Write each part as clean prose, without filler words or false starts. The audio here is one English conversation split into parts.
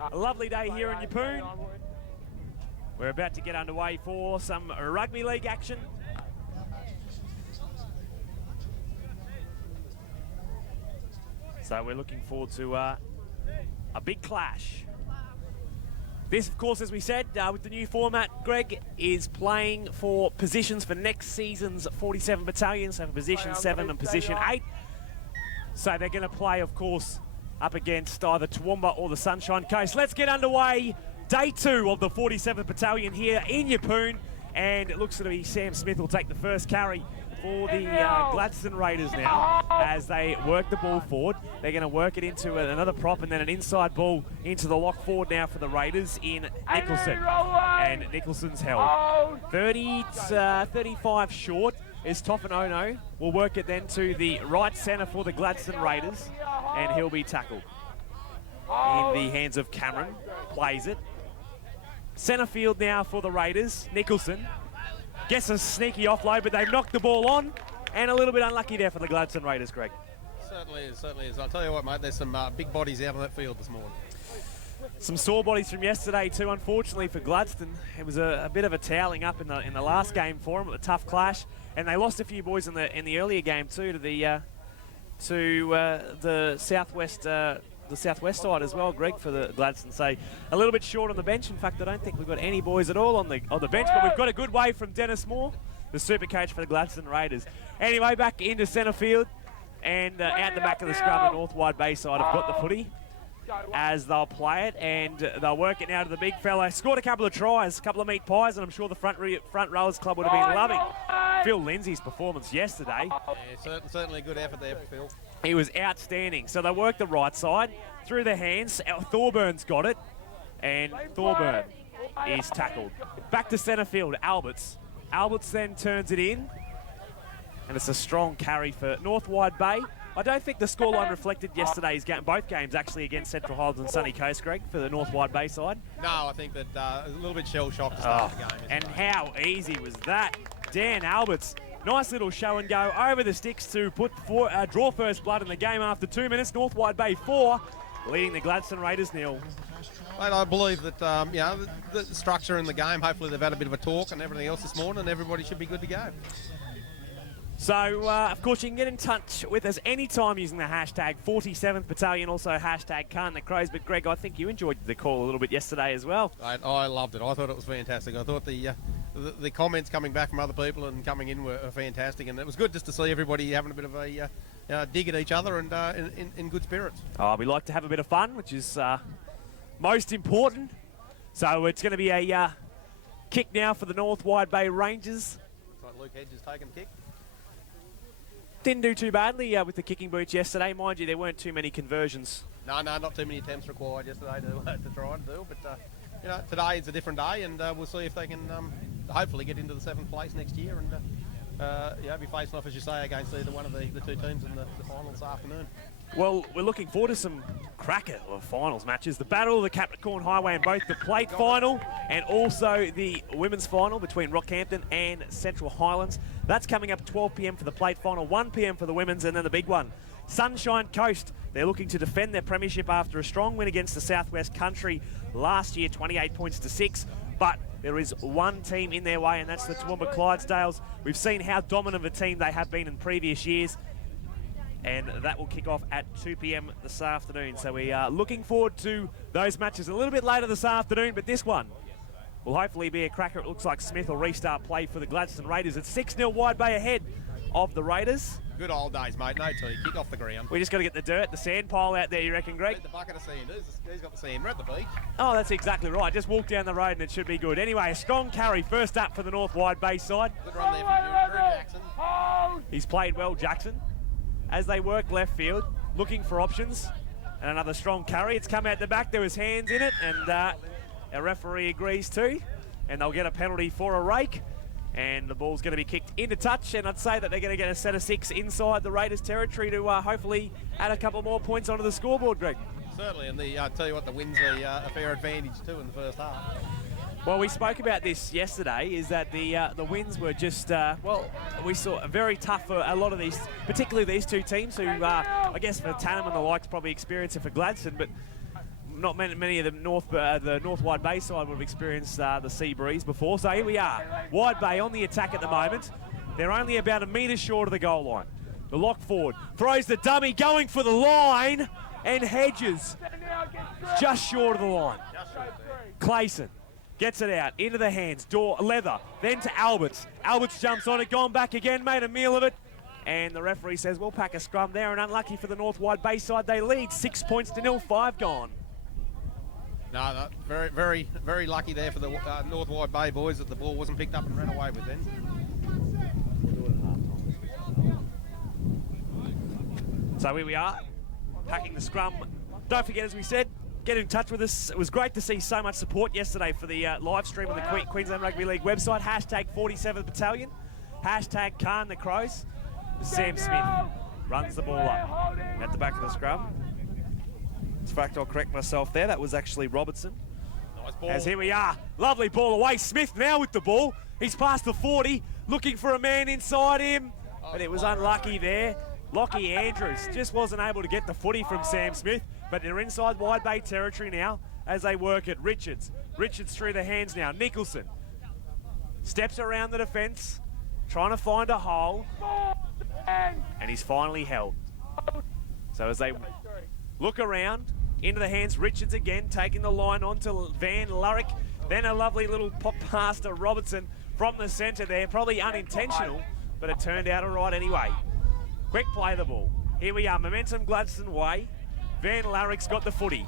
A lovely day here in Yeppoon. We're about to get underway for some rugby league action. So we're looking forward to a big clash. This, of course, as we said, with the new format, Greg, is playing for positions for next season's 47th Battalion, so for position 7 and position 8. So they're going to play, of course, up against either Toowoomba or the Sunshine Coast. Let's get underway. Day 2 of the 47th Battalion here in Yeppoon, and it looks to be Sam Smith will take the first carry for the Gladstone Raiders now as they work the ball forward. They're going to work it into another prop and then an inside ball into the lock forward now for the Raiders in Nicholson. And Nicholson's held. 35 short is Tofanono. Will work it then to the right centre for the Gladstone Raiders, and he'll be tackled. In the hands of Cameron, plays it. Centre field now for the Raiders, Nicholson. Gets a sneaky offload, but they've knocked the ball on, and a little bit unlucky there for the Gladstone Raiders, Greg. Certainly is. I'll tell you what, mate, there's some big bodies out on that field this morning. Some sore bodies from yesterday too, unfortunately for Gladstone. It was a bit of a toweling up in the last game for them, a tough clash, and they lost a few boys in the earlier game too to the southwest. The southwest side as well, Greg, for the Gladstone. So a little bit short on the bench. In fact, I don't think we've got any boys at all on the bench, but we've got a good wave from Dennis Moore, the super coach for the Gladstone Raiders. Anyway, back into centre field, and out the back of the scrum, the North Wide Bay side have got the footy as they'll play it, and they'll work it now to the big fella. Scored a couple of tries, a couple of meat pies, and I'm sure the front rowers club would have been loving Phil Lindsay's performance yesterday. Yeah, certainly a good effort there for Phil. He was outstanding. So they work the right side through their hands. Thorburn's got it, and Thorburn is tackled. Back to centre field, Alberts. Alberts then turns it in, and it's a strong carry for North Wide Bay. I don't think the scoreline reflected yesterday's game, both games actually, against Central Highlands and Sunny Coast, Greg, for the North Wide Bay side. No, I think that a little bit shell-shocked to start the game. And how easy was that? Dan Alberts, nice little show and go over the sticks to draw first blood in the game after 2 minutes. North Wide Bay 4, leading the Gladstone Raiders 0. Mate, I believe that the structure in the game, hopefully they've had a bit of a talk and everything else this morning, and everybody should be good to go. So, of course, you can get in touch with us anytime using the hashtag 47th Battalion, also hashtag Khan the Crows. But, Greg, I think you enjoyed the call a little bit yesterday as well. I loved it. I thought it was fantastic. I thought the comments coming back from other people and coming in were fantastic. And it was good just to see everybody having a bit of a dig at each other and in good spirits. We like to have a bit of fun, which is most important. So it's going to be a kick now for the North Wide Bay Rangers. Looks like Luke Hedges taking the kick. Didn't do too badly with the kicking boots yesterday. Mind you, there weren't too many conversions. No, not too many attempts required yesterday to try and do. But, today is a different day, and we'll see if they can hopefully get into the 7th place next year and be facing off, as you say, against either one of the two teams in the final this afternoon. Well, we're looking forward to some cracker of finals matches. The Battle of the Capricorn Highway in both the plate final and also the women's final between Rockhampton and Central Highlands. That's coming up 12 p.m. for the plate final, 1 p.m. for the women's, and then the big one. Sunshine Coast, they're looking to defend their premiership after a strong win against the Southwest Country last year, 28 points to 6. But there is one team in their way, and that's the Toowoomba Clydesdales. We've seen how dominant of a team they have been in previous years, and that will kick off at 2 p.m. this afternoon. So we are looking forward to those matches a little bit later this afternoon, but this one will hopefully be a cracker. It looks like Smith will restart play for the Gladstone Raiders. It's 6-0 Wide Bay ahead of the Raiders. Good old days, mate. No tea. Kick off the ground. We just got to get the dirt, the sand pile out there, you reckon, Greg? Get the bucket of sand. He's got the sand. We're at the beach. Oh, that's exactly right. Just walk down the road and it should be good. Anyway, a strong carry first up for the North Wide Bay side. Good run there from Drew Jackson. He's played well, Jackson. As they work left field, looking for options. And another strong carry. It's come out the back. There was hands in it, and our referee agrees too. And they'll get a penalty for a rake. And the ball's going to be kicked into touch, and I'd say that they're going to get a set of 6 inside the Raiders' territory to hopefully add a couple more points onto the scoreboard, Greg. Certainly, and I tell you what, the win's a fair advantage too in the first half. Well, we spoke about this yesterday, is that the wins were just, we saw very tough for a lot of these, particularly these two teams who, I guess for Tanham and the likes, probably experience it for Gladstone, but not many of the North Wide Bay side would have experienced the sea breeze before. So here we are, Wide Bay on the attack at the moment. They're only about a metre short of the goal line. The lock forward throws the dummy, going for the line, and Hedges just short of the line. Klaasen gets it out into the hands, Leather, then to Alberts. Alberts jumps on it, gone back again, made a meal of it. And the referee says, we'll pack a scrum there, and unlucky for the North Wide Bay side, they lead 6 points to 0, 5 gone. No, very, very, very lucky there for the North Wide Bay boys that the ball wasn't picked up and ran away with then. So here we are, packing the scrum. Don't forget, as we said, get in touch with us. It was great to see so much support yesterday for the live stream on the Queensland Rugby League website. Hashtag 47th Battalion. Hashtag Khan the Crows. Sam Smith runs the ball up at the back of the scrum. In fact, I'll correct myself there. That was actually Robertson. Nice ball. As here we are. Lovely ball away. Smith now with the ball. He's past the 40, looking for a man inside him. But it was unlucky there. Lockie Andrews just wasn't able to get the footy from Sam Smith. But they're inside Wide Bay territory now as they work it. Richards through the hands now. Nicholson steps around the defence, trying to find a hole. And he's finally held. So as they look around, into the hands, Richards again, taking the line onto Van Lawick. Then a lovely little pop pass to Robertson from the centre there. Probably unintentional, but it turned out all right anyway. Quick play the ball. Here we are, momentum Gladstone way. Van Lawick's got the footy.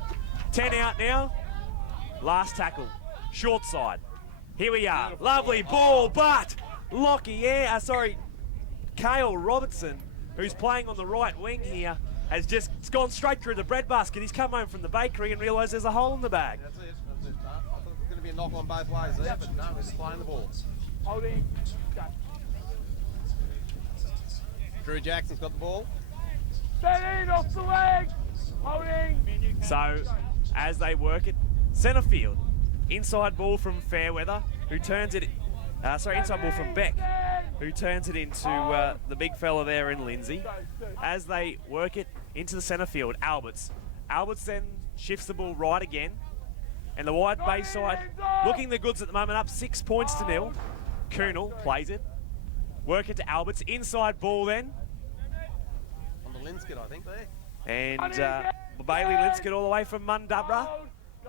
10 out now. Last tackle, short side. Here we are, lovely ball, but Cale Robertson, who's playing on the right wing here, has just gone straight through the breadbasket. He's come home from the bakery and realised there's a hole in the bag. That's it. I thought it was going to be a knock on both ways there, but no, he's playing the ball. Holding. Drew Jackson's got the ball. Setting off the leg. Holding. So, as they work it, centre field, inside ball from Fairweather, who turns it. Inside ball from Beck, who turns it into the big fella there in Lindsay. As they work it into the centre field, Alberts then shifts the ball right again. And the Wide Bay side looking the goods at the moment, up 6 points to 0. Kuhnel plays it. Work it to Alberts. Inside ball then. On the Linsket, I think, there. And Bailey Linsket all the way from Mundubra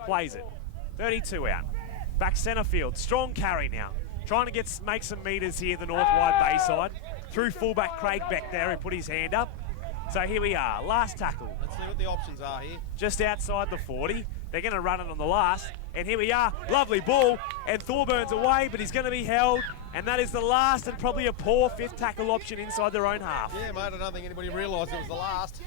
plays it. 32 out. Back centre field. Strong carry now. Trying to make some metres here, the North Wide Bay side. Through fullback Craig Beck there, who put his hand up. So here we are, last tackle. Let's see what the options are here. Just outside the 40. They're going to run it on the last. And here we are, lovely ball. And Thorburn's away, but he's going to be held. And that is the last and probably a poor fifth tackle option inside their own half. Yeah, mate, I don't think anybody realised it was the last.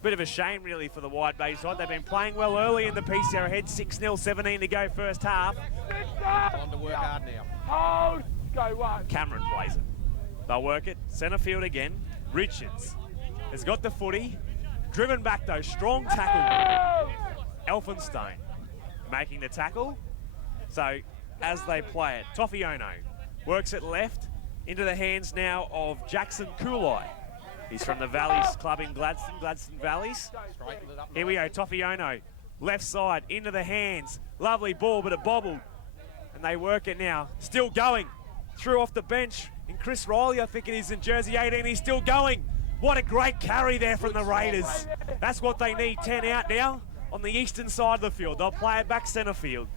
Bit of a shame, really, for the Wide Bay side. They've been playing well early in the piece. They're ahead 6-0, 17 to go first half. Time to work hard now. Hold. Go one. Cameron plays it. They'll work it. Centre field again. Richards has got the footy. Driven back, though. Strong tackle. Elphinstone making the tackle. So, as they play it, Toffiono works it left into the hands now of Jackson Kulai. He's from the Valleys club in Gladstone Valleys. Here we go, Toffiono, left side, into the hands. Lovely ball, but it bobbled. And they work it now. Still going. Through off the bench. And Chris Riley, I think it is, in jersey 18. He's still going. What a great carry there from the Raiders. That's what they need. 10 out now on the eastern side of the field. They'll play it back centre field.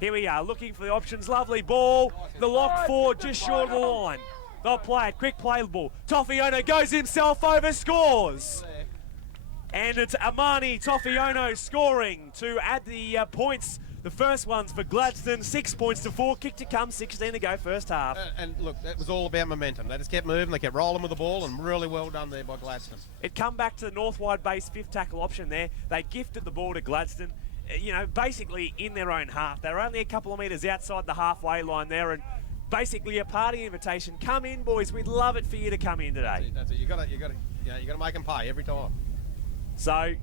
Here we are, looking for the options. Lovely ball. The lock forward just short of the line. They'll play it, quick play the ball. Toffiono goes himself over, scores. And it's Amani Toffiono scoring to add the points. The first one's for Gladstone, 6 points to 4. Kick to come, 16 to go first half. And look, that was all about momentum. They just kept moving, they kept rolling with the ball, and really well done there by Gladstone. It come back to the North Wide Bay's fifth tackle option there. They gifted the ball to Gladstone, you know, basically in their own half. They were only a couple of metres outside the halfway line there, and basically a party invitation. Come in, boys. We'd love it for you to come in today. That's it. You got to make them pay every time. So,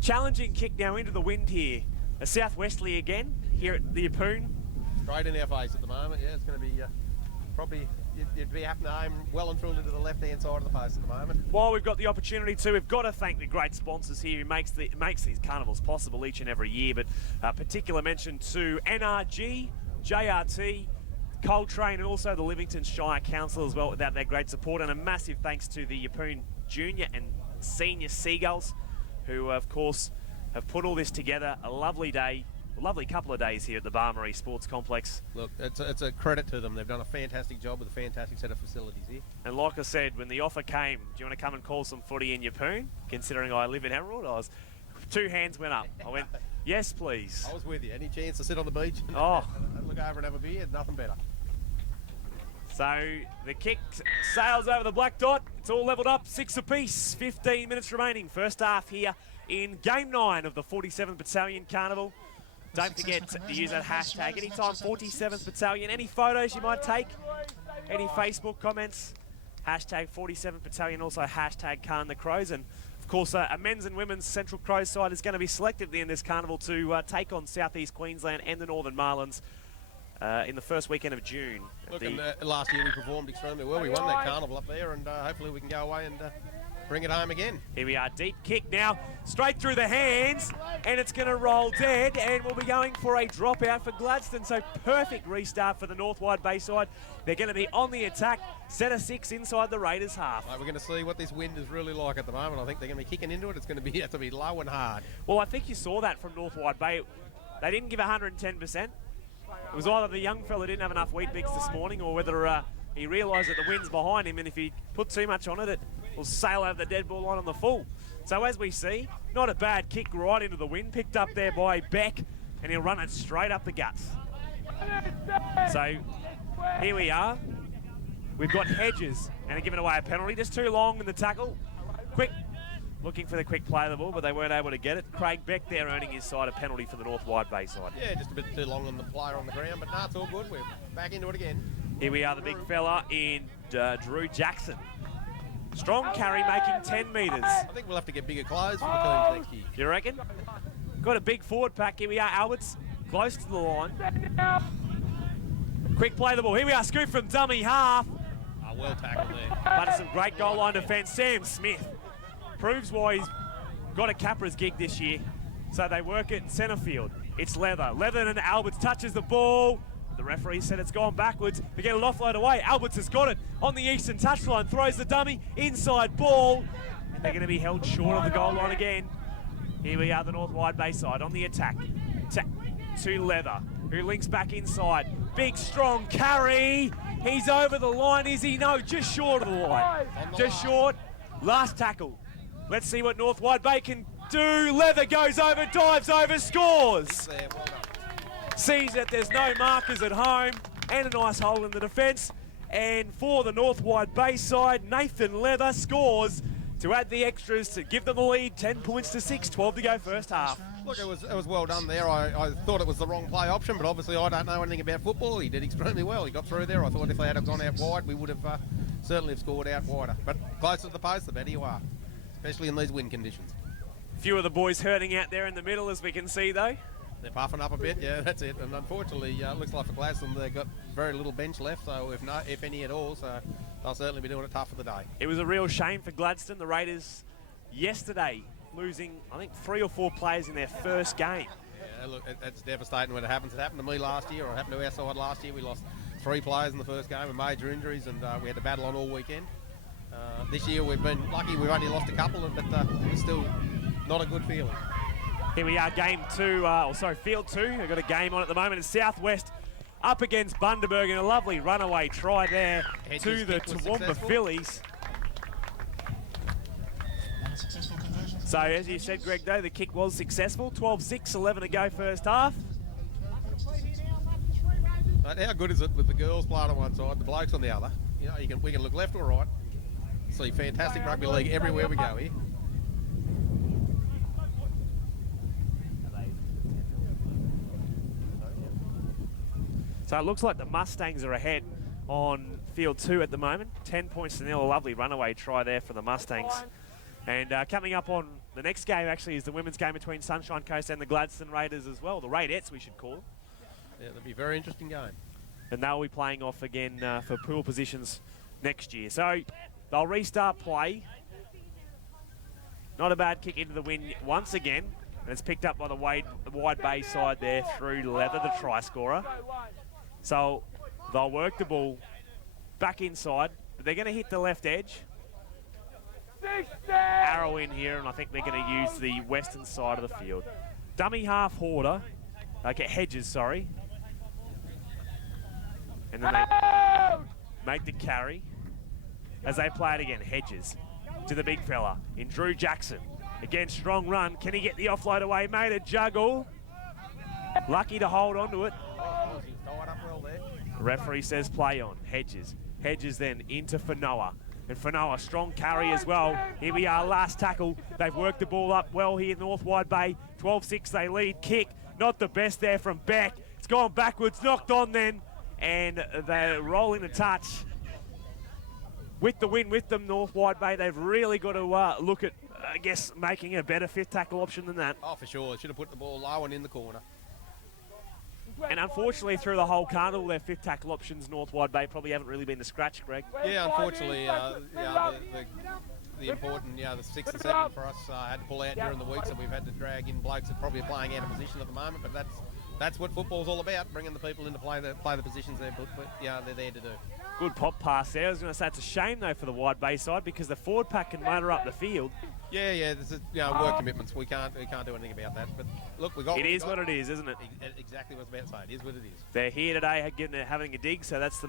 challenging kick now into the wind here. A southwesterly again here at the Yeppoon. Straight in our face at the moment. Yeah, it's going to be probably you'd be having to aim well and truly to the left-hand side of the post at the moment. While we've got the opportunity to, we've got to thank the great sponsors here who makes these carnivals possible each and every year. But particular mention to NRG, JRT, Coltrane, and also the Livingstone Shire Council as well, without their great support. And a massive thanks to the Yeppoon Junior and Senior Seagulls, who of course have put all this together. A lovely day, a lovely couple of days here at the Barmaryee Sports Complex. Look, it's a credit to them. They've done a fantastic job with a fantastic set of facilities here. And like I said, when the offer came, do you want to come and call some footy in Yeppoon? Considering I live in Emerald, two hands went up. I went, yes, please. I was with you. Any chance to sit on the beach and look over and have a beer? Nothing better. So the kick sails over the black dot. It's all levelled up, 6 apiece. 15 minutes remaining. First half here in Game 9 of the 47th Battalion Carnival. Don't forget to use that hashtag anytime, 47th Battalion. Any photos you might take, any Facebook comments, hashtag 47th Battalion, also hashtag Khan the Crows. And of course, a men's and women's Central Crows side is going to be selected at the end of this carnival to take on South East Queensland and the Northern Marlins in the first weekend of June. Look, last year we performed extremely well. We won that carnival up there, and hopefully we can go away and bring it home again. Here we are, deep kick now, straight through the hands, and it's going to roll dead, and we'll be going for a dropout for Gladstone. So perfect restart for the North Wide Bay side. They're going to be on the attack, set of 6 inside the Raiders half. We're going to see what this wind is really like at the moment. I think they're going to be kicking into it. It's going to have to be low and hard. Well, I think you saw that from North Wide Bay. They didn't give 110%. It was either the young fella didn't have enough wheat bix this morning, or whether he realised that the wind's behind him, and if he put too much on it, it will sail over the dead ball line on the full. So as we see, not a bad kick right into the wind, picked up there by Beck, and he'll run it straight up the guts. So here we are. We've got Hedges, and they're giving away a penalty. Just too long in the tackle. Quick, looking for the quick play of the ball, but they weren't able to get it. Craig Beck there earning his side a penalty for the North Wide Bay side. Yeah, just a bit too long on the player on the ground, but no, it's all good. We're back into it again. Here we are, the big fella in Drew Jackson. Strong carry, making 10 metres. I think we'll have to get bigger clothes for the teams next year. You reckon? Got a big forward pack. Here we are, Alberts, close to the line. Quick play of the ball. Here we are, scoop from dummy half. Well tackled there. But some great goal line defence. Sam Smith proves why he's got a Capra's gig this year. So they work it centre field. It's Leather. Leather and Alberts touches the ball. The referee said it's gone backwards. They get it offload away. Alberts has got it on the eastern touchline. Throws the dummy. Inside ball. And they're going to be held short of the goal line again. Here we are, the North Wide Bay side on the attack. To Leather, who links back inside. Big, strong carry. He's over the line, is he? No, just short of the line. Just short. Last tackle. Let's see what North Wide Bay can do. Leather goes over, dives over, scores. Sees that there's no markers at home and a nice hole in the defence. And for the North Wide Bay side, Nathan Leather scores to add the extras to give them the lead. 10 points to 6, 12 to go first half. Look, it was well done there. I thought it was the wrong play option, but obviously I don't know anything about football. He did extremely well. He got through there. I thought if they had gone out wide, we would have certainly have scored out wider. But closer to the post, the better you are, especially in these wind conditions. Few of the boys hurting out there in the middle, as we can see, though. They're puffing up a bit, yeah, that's it. And unfortunately, it looks like for Gladstone, they've got very little bench left, so if any at all, so they'll certainly be doing it tough for the day. It was a real shame for Gladstone. The Raiders yesterday losing, I think, 3 or 4 players in their first game. Yeah, look, it's devastating when it happens. It happened to me last year, or it happened to our side last year. We lost 3 players in the first game with major injuries, and we had to battle on all weekend. This year we've been lucky, we've only lost a couple, but it's still not a good feeling. Here we are, field 2. We've got a game on at the moment. It's Southwest up against Bundaberg, and a lovely runaway try there to the Toowoomba Phillies. So as you said, Greg, though, the kick was successful. 12-6, 11 to go first half. But how good is it with the girls playing on one side, the blokes on the other? You know, we can look left or right. See fantastic rugby league everywhere we go here. So it looks like the Mustangs are ahead on field 2 at the moment. 10 points to 0. A lovely runaway try there for the Mustangs. And coming up on the next game, actually, is the women's game between Sunshine Coast and the Gladstone Raiders as well. The Raidettes, we should call them. Yeah, that'll be a very interesting game. and they'll be playing off again for pool positions next year. So they'll restart play. Not a bad kick into the win once again, and it's picked up by the wide bay side there through Leather, the try scorer. So they'll work the ball back inside, but they're going to hit the left edge. Arrow in here, and I think they're going to use the western side of the field. Dummy half Horder, okay, Hedges, sorry. And then they make the carry as they play it again. Hedges to the big fella in Drew Jackson. Again, strong run. Can he get the offload away? Made a juggle. Lucky to hold on to it. The referee says play on. Hedges. Hedges then into Fonua. And Fonua, strong carry as well. Here we are, last tackle. They've worked the ball up well here, North Wide Bay. 12-6 they lead. Kick, not the best there from Beck. It's gone backwards, knocked on then. And they're rolling the touch. With the win with them, North Wide Bay, they've really got to look at, I guess, making a better fifth tackle option than that. Oh, for sure. They should have put the ball low and in the corner. And unfortunately, through the whole carnival, their fifth tackle options, North Wide Bay, probably haven't really been the scratch, Greg. Yeah, unfortunately, the important, the 6 and 7 for us had to pull out during the week, so we've had to drag in blokes that probably are playing out of position at the moment, but that's what football's all about, bringing the people in to play the positions they're there to do. Good pop pass there. I was going to say it's a shame, though, for the Wide Bay side because the forward pack can motor up the field. Yeah, this is work commitments. We can't do anything about that. But look, we got. It is what it is, isn't it? Exactly what I was about to say. It is what it is. They're here today, having a dig, so that's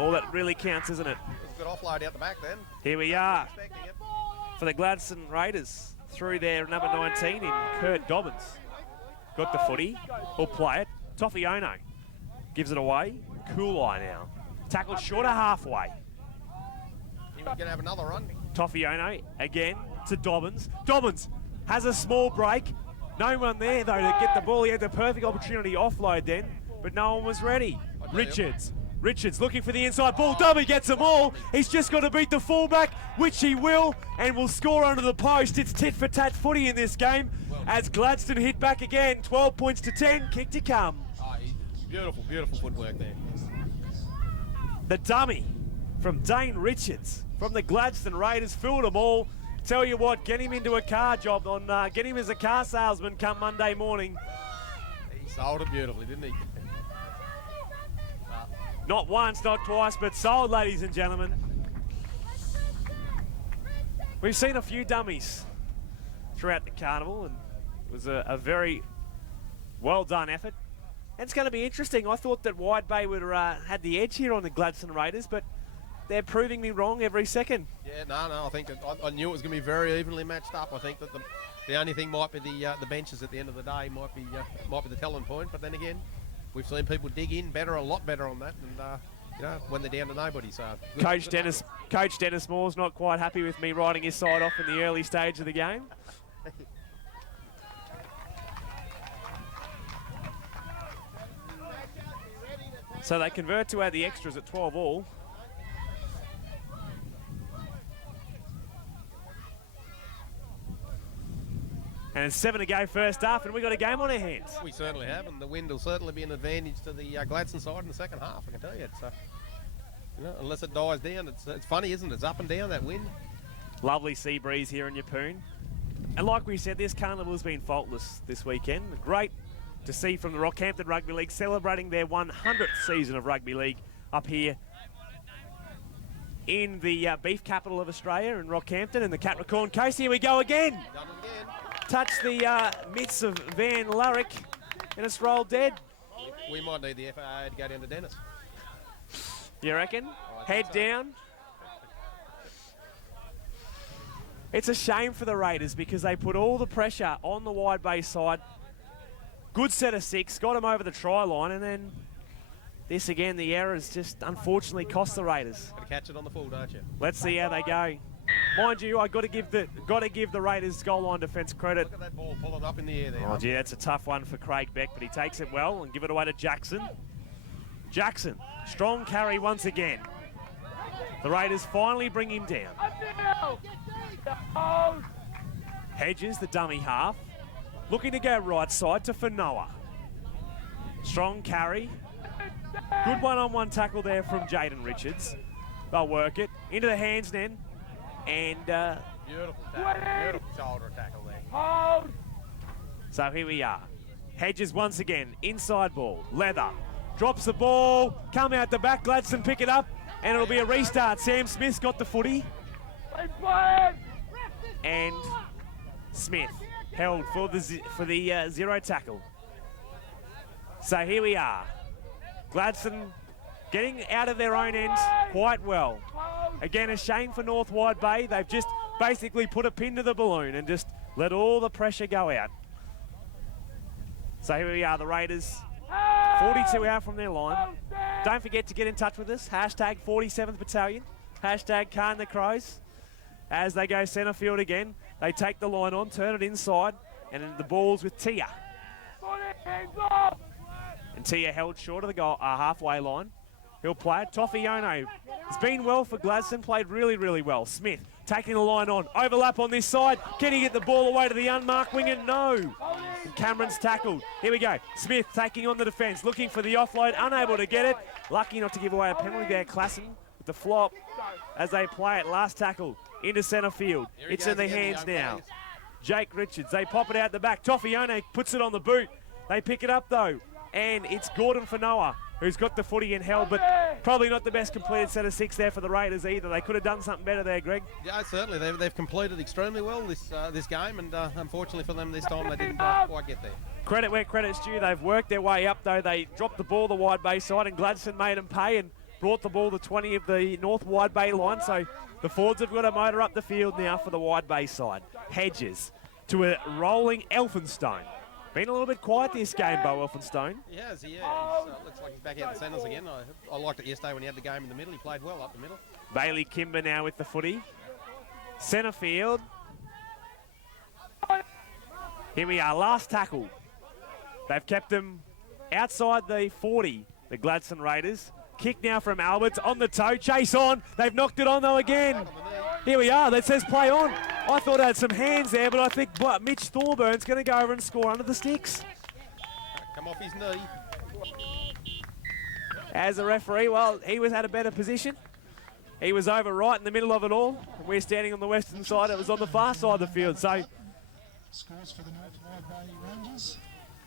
all that really counts, isn't it? It's a good offload out the back then. Here we are for the Gladstone Raiders through their number 19 in Kurt Dobbins. Got the footy. We'll play it. Tofiono gives it away. Cool eye now. Tackled shorter halfway. He was going to have another run. Tofiono again to Dobbins. Dobbins has a small break. No one there, though, to get the ball. He had the perfect opportunity to offload then, but no one was ready. Richards looking for the inside ball. Dummy gets them all. He's just got to beat the fullback, which he will, and will score under the post. It's tit-for-tat footy in this game as Gladstone hit back again. 12 points to 10. Kick to come. Beautiful, beautiful footwork there. The dummy from Dayn Richards from the Gladstone Raiders filled them all. Tell you what, get him into a car job get him as a car salesman come Monday morning. He sold it beautifully, didn't he? Not once, not twice, but sold, ladies and gentlemen. We've seen a few dummies throughout the carnival, and it was a very well done effort. And it's going to be interesting. I thought that Wide Bay would have had the edge here on the Gladstone Raiders, but they're proving me wrong every second. Yeah, no, I think I knew it was going to be very evenly matched up. I think that the only thing might be the benches at the end of the day might be the telling point. But then again, we've seen people dig in a lot better on that, and when they're down to nobody. So Coach Dennis Moore's not quite happy with me riding his side off in the early stage of the game. So they convert to add the extras at 12 all. And it's 7 to go first half, and we've got a game on our hands. We certainly have, and the wind will certainly be an advantage to the Gladstone side in the second half, I can tell you. It's, unless it dies down, it's funny, isn't it? It's up and down, that wind. Lovely sea breeze here in Yeppoon. And like we said, this carnival's been faultless this weekend. Great to see from the Rockhampton Rugby League celebrating their 100th season of rugby league up here in the beef capital of Australia in Rockhampton and the Capricorn Coast. Here we go again. Done it again. Touch the mitts of Van Lawick and it's rolled dead. We might need the FAA to go down to Dennis. You reckon? Head down. It's a shame for the Raiders because they put all the pressure on the Wide Bay side. Good set of 6, got them over the try line, and then this again, the errors just unfortunately cost the Raiders. Got to catch it on the full, don't you? Let's see how they go. Mind you, I got to give the Raiders goal line defence credit. Look at that ball pulling up in the air there. Oh, gee, that's a tough one for Craig Beck, but he takes it well and give it away to Jackson. Jackson, strong carry once again. The Raiders finally bring him down. Hedges, the dummy half. Looking to go right side to Fonua. Strong carry. Good one-on-one tackle there from Jaden Richards. They'll work it into the hands then. And Beautiful tackle. Beautiful shoulder tackle there. Hold. so here we are. Hedges once again, inside ball. Leather drops the ball, come out the back. Gladstone pick it up, and it'll be a restart. Sam Smith's got the footy. Play flag. And Smith held for the zero tackle. So here we are. Gladstone getting out of their own end quite well. Again, a shame for North Wide Bay. They've just basically put a pin to the balloon and just let all the pressure go out. So here we are, the Raiders, 42 out from their line. Don't forget to get in touch with us. Hashtag 47th Battalion. Hashtag Khan the Crows. As they go centre field again, they take the line on, turn it inside, and then the ball's with Tia. And Tia held short of the goal, halfway line. He'll play it. Toffiano has been well for Gladstone, played really, really well. Smith taking the line on, overlap on this side. Can he get the ball away to the unmarked winger? No. And Cameron's tackled. Here we go. Smith taking on the defence, looking for the offload, unable to get it. Lucky not to give away a penalty there, Klaasen, with the flop as they play it. Last tackle into centre field. It's in the hands now. Jake Richards, they pop it out the back. Toffiano puts it on the boot. They pick it up though, and it's Gordon Fonua who's got the footy and held, but probably not the best completed set of six there for the Raiders either. They could have done something better there, Greg. Yeah, certainly. They've completed extremely well this game, and unfortunately for them this time they didn't quite get there. Credit where credit's due. They've worked their way up though. They dropped the ball the wide bay side, and Gladstone made them pay and brought the ball to 20 of the North Wide Bay line. So the forwards have got a motor up the field now for the Wide Bay side. Hedges to a rolling Elphinstone. Been a little bit quiet this game, Beau Elphinstone. He has, yeah. Looks like he's back out the centres again. I liked it yesterday when he had the game in the middle. He played well up the middle. Bailey Kimber now with the footy. Centre field. Here we are, last tackle. They've kept them outside the 40, the Gladstone Raiders. Kick now from Alberts on the toe, chase on. They've knocked it on though again. Here we are, that says play on. I thought I had some hands there, but I think Mitch Thorburns going to go over and score under the sticks. Come off his knee. As a referee, well, he was at a better position. He was over right in the middle of it all. And we're standing on the western side. It was on the far side of the field. So Scores for the North Wide Bay Rangers.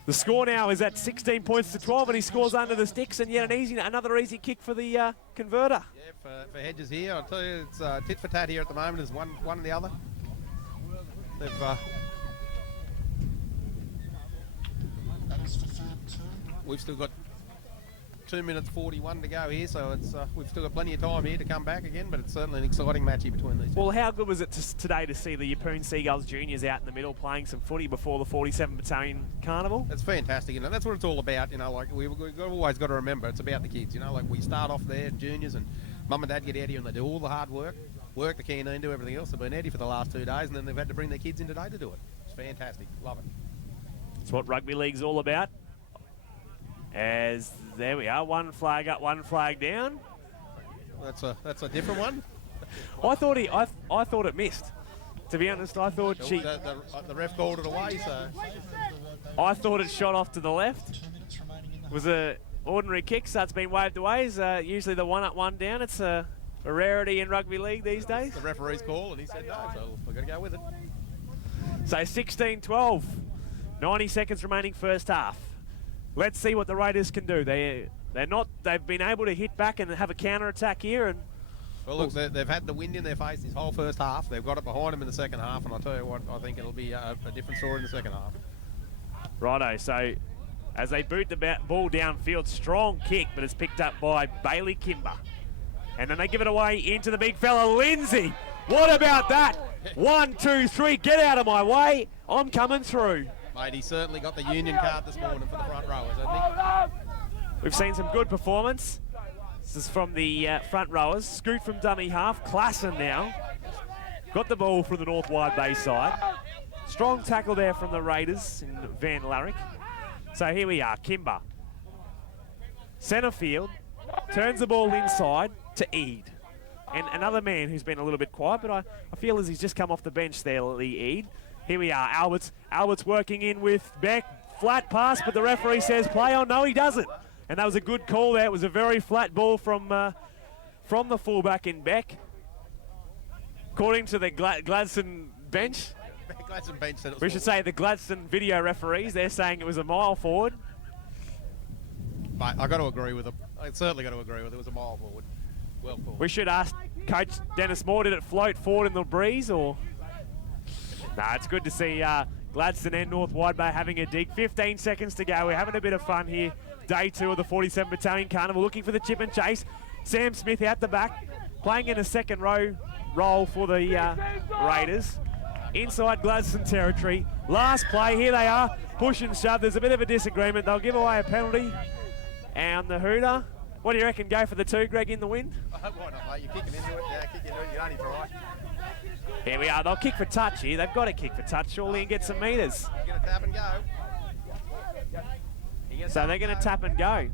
the score now is at 16 points to 12, and he scores under the sticks, and yet another easy kick for the converter. Yeah, for Hedges here, I'll tell you, it's tit for tat here at the moment. There's one and the other. They've That is for field two. we've still got 2 minutes 41 to go here, so it's we've still got plenty of time here to come back again, but it's certainly an exciting match here between these two. Well, how good was it today to see the Yeppoon Seagulls juniors out in the middle playing some footy before the 47th Battalion Carnival? It's fantastic, you know. That's what it's all about, you know. Like we've always got to remember, it's about the kids, you know. Like we start off there, juniors, and mum and dad get out here and they do all the hard work the canteen, do everything else. They've been out here for the last 2 days, and then they've had to bring their kids in today to do it. It's fantastic, love it. It's what rugby league's all about. As there we are, one flag up, one flag down. That's a different one. I thought it missed. To be honest, I thought The ref called it away, so I thought it shot off to the left. 2 minutes remaining in the It was a ordinary kick, so it's been waved away. It's, usually the one up, one down. It's a rarity in rugby league these days. the referee's call, and he said no, so we've got to go with it. So 16-12, 90 seconds remaining first half. Let's see what the Raiders can do. They've been able to hit back and have a counter attack here, and Well, look, they've had the wind in their face this whole first half. They've got it behind them in the second half, and I'll tell you what, I think it'll be a different story in the second half. righto. So as they boot the ball downfield, strong kick, but it's picked up by Bailey Kimber. And then they give it away into the big fella, Lindsay. What about that? 1, 2, 3, get out of my way. I'm coming through. Mate, he certainly got the union card this morning for the front rowers, hasn't he? We've seen some good performance. This is from the front rowers. Scoot from dummy half. Klaasen now. Got the ball from the North Wide Bay side. Strong tackle there from the Raiders in Van Lawick. So here we are, Kimber. Centre field. Turns the ball inside to Eade. And another man who's been a little bit quiet, but I feel as he's just come off the bench there, Leigh Eade. Here we are, Alberts. Alberts working in with Beck. Flat pass, but the referee says play on. No, he doesn't. And that was a good call there. It was a very flat ball from the fullback in Beck. According to the Gladstone bench. Gladstone bench said it was We should say the Gladstone video referees, they're saying it was a mile forward. Mate, I got to agree with them. I certainly got to agree with it. It was a mile forward. Well forward. We should ask Coach Dennis Moore, did it float forward in the breeze or? Nah, it's good to see Gladstone and North Wide Bay having a dig. 15 seconds to go. We're having a bit of fun here. Day 2 of the 47th Battalion Carnival, looking for the chip and chase. Sam Smith out the back, playing in a second row role for the Raiders. Inside Gladstone territory. Last play, here they are. Push and shove. There's a bit of a disagreement. They'll give away a penalty. And the hooter. What do you reckon? Go for the 2, Greg, in the wind? Why not, mate? You're kicking into it. Yeah, kick into it. You only try. Here we are. They'll kick for touch here. They've got to kick for touch, surely, and get some metres. You're going to tap and go. So they're going to tap and go.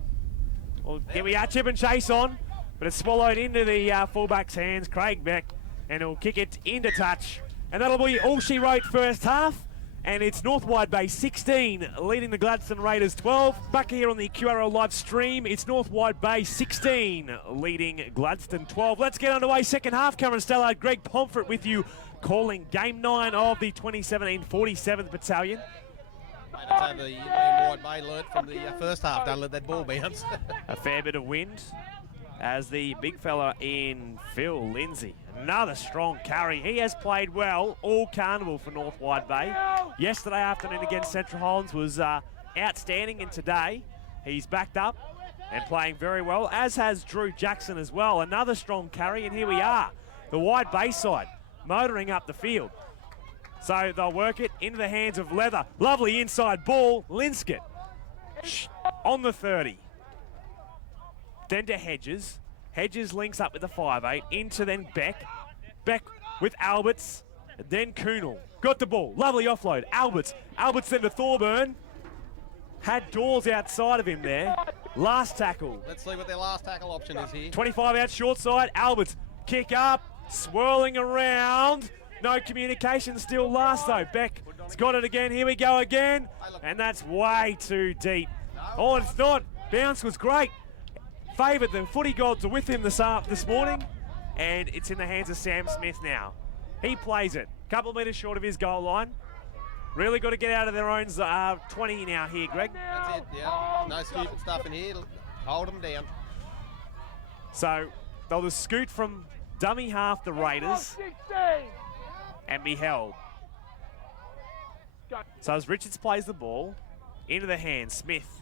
Well, here we are. Chip and chase on. But it's swallowed into the fullback's hands, Craig Beck. And he'll kick it into touch. And that'll be all she wrote first half. And it's North Wide Bay 16 leading the Gladstone Raiders 12. Back here on the QRL live stream, it's North Wide Bay 16 leading Gladstone 12. Let's get underway. Second half. Cameron Stallard, Greg Pomfret with you, calling game 9 of the 2017 47th Battalion. Mate, that's how the Wide Bay learnt from the first half. Don't let that ball bounce. A fair bit of wind as the big fella in Phil, Lindsay. Another strong carry. He has played well all carnival for North Wide Bay. Yesterday afternoon against Central Highlands was outstanding, and today he's backed up and playing very well, as has Drew Jackson as well. Another strong carry, and here we are. The Wide Bay side motoring up the field. So they'll work it into the hands of Leather. Lovely inside ball. Linsket on the 30. Then to Hedges. Hedges links up with the 5'8", into then Beck. Beck with Alberts, then Kuhnel. Got the ball, lovely offload. Alberts then to Thorburn. Had Dawes outside of him there. Last tackle. Let's see what their last tackle option is here. 25 out short side, Alberts. Kick up, swirling around. No communication, still last though. Beck's got it again, here we go again. And that's way too deep. Oh, it's not. Bounce was great. Favoured, the footy gods are with him this morning, and it's in the hands of Sam Smith now. He plays it, a couple of metres short of his goal line. Really got to get out of their own 20 now here, Greg. That's it, yeah. No stupid stuff in here. Hold them down. So they'll just scoot from dummy half the Raiders and be held. So as Richards plays the ball, into the hands, Smith.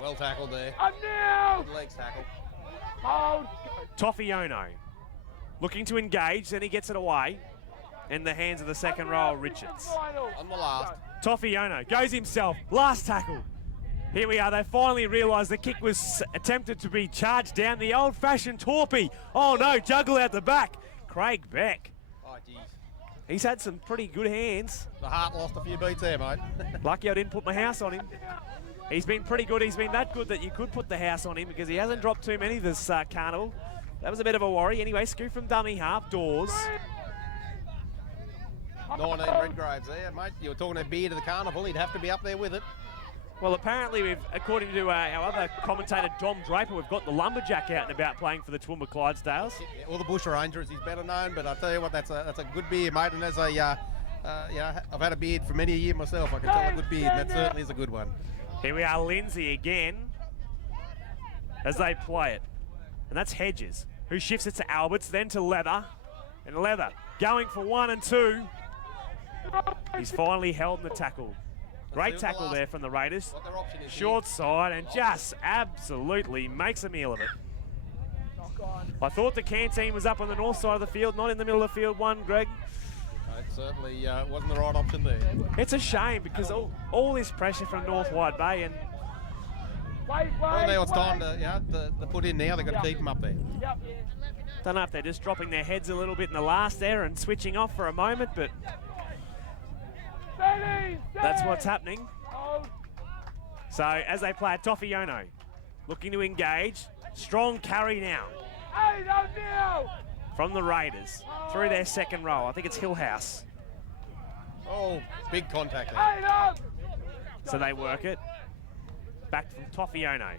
Well tackled there. Good legs tackle. Toffiono looking to engage, then he gets it away in the hands of the second row, Richards. On the last. Toffiono goes himself, last tackle. Here we are, they finally realised the kick was attempted to be charged down, the old-fashioned torpy. Oh no, juggle out the back. Craig Beck. Oh, geez. He's had some pretty good hands. The heart lost a few beats there, mate. Lucky I didn't put my house on him. He's been pretty good. He's been that good that you could put the house on him because he hasn't dropped too many this carnival. That was a bit of a worry. Anyway, scoot from dummy half, Dawes. 19 Redgraves there, mate. You were talking about beer to the carnival. He'd have to be up there with it. Well, apparently, according to our other commentator, Dom Draper, we've got the Lumberjack out and about playing for the Toowoomba Clydesdales. Yeah, or the Bush Ranger, as he's better known. But I tell you what, that's a good beer, mate. And as I've had a beard for many a year myself. I can tell a good beard, and that certainly is a good one. Here we are, Lindsay again, as they play it. And that's Hedges, who shifts it to Alberts, then to Leather. And Leather going for 1 and 2. He's finally held in the tackle. Great tackle there from the Raiders. Short side, and just absolutely makes a meal of it. I thought the canteen was up on the north side of the field, not in the middle of the field one, Greg. It certainly wasn't the right option there. It's a shame because all this pressure from North Wide Bay, and well, now it's time to put in now. They've got to keep them up there. Don't know if they're just dropping their heads a little bit in the last there and switching off for a moment, but that's what's happening. So as they play it, Toffiono looking to engage. Strong carry now from the Raiders through their second row. I think it's Hillhouse. Oh, big contact there. So they work it. Back from Toffiono.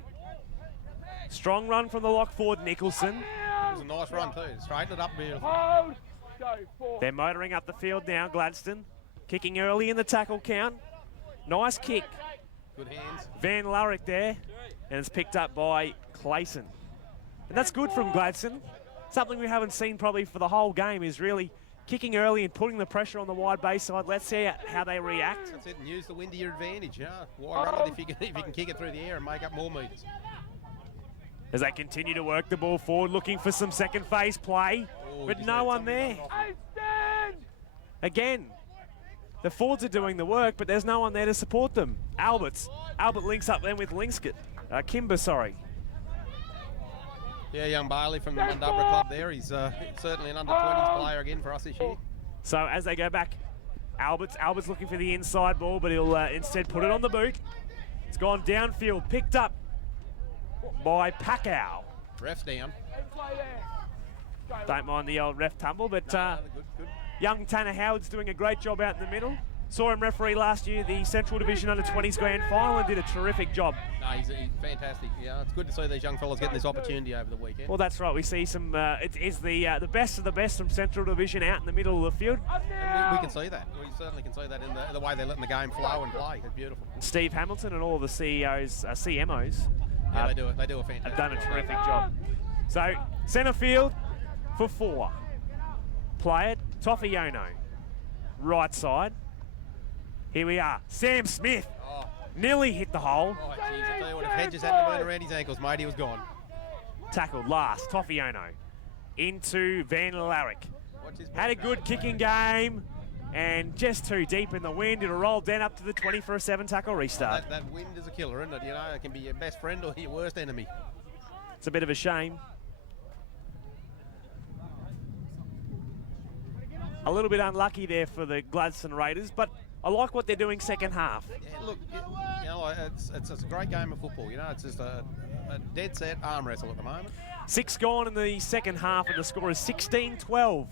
Strong run from the lock forward, Nicholson. It was a nice run too. Straightened it up beautifully. Hold. Go forward. They're motoring up the field now, Gladstone. Kicking early in the tackle count. Nice kick. Good hands. Van Lawick there. And it's picked up by Klaasen. And that's good from Gladstone. Something we haven't seen probably for the whole game is really kicking early and putting the pressure on the wide base side. Let's see how they react. That's it, and use the wind to your advantage. Why run it if you can kick it through the air and make up more metres? As they continue to work the ball forward, looking for some second phase play, but no one there. Again, the forwards are doing the work, but there's no one there to support them. Albert links up then with Linsket. Kimber, sorry. Yeah, young Bailey from the Mundubra club there. He's certainly an under-20s player again for us this year. So as they go back, Albert's looking for the inside ball, but he'll instead put it on the boot. It's gone downfield, picked up by Packow. Ref's down. Don't mind the old ref tumble, but Good. young Tanner Howard's doing a great job out in the middle. Saw him referee last year, the Central Division Under-20s Grand Final, and did a terrific job. No, he's fantastic. Yeah, it's good to see these young fellas getting this opportunity over the weekend. Well, that's right. We see some. It's the best of the best from Central Division out in the middle of the field. And we can see that. We certainly can see that in the way they're letting the game flow and play. It's beautiful. Steve Hamilton and all of the CEOs, CMOs, Yeah, they do it. They do a fantastic. have done a terrific job. So centre field for 4. Play it, Tofiono. Right side. Here we are. Sam Smith nearly hit the hole. Oh, geez, I tell you what, if Hedges hadn't been around his ankles, mate, he was gone. Tackled last, Tofiono. Into Van Lawick. Watch his Had a good kicking game and just too deep in the wind. It'll roll down up to the 20 for a 7 tackle restart. That wind is a killer, isn't it? You know, it can be your best friend or your worst enemy. It's a bit of a shame. A little bit unlucky there for the Gladstone Raiders, but I like what they're doing second half. Yeah, look, you know, it's a great game of football. You know, it's just a dead set arm wrestle at the moment. 6 gone in the second half, and the score is 16-12.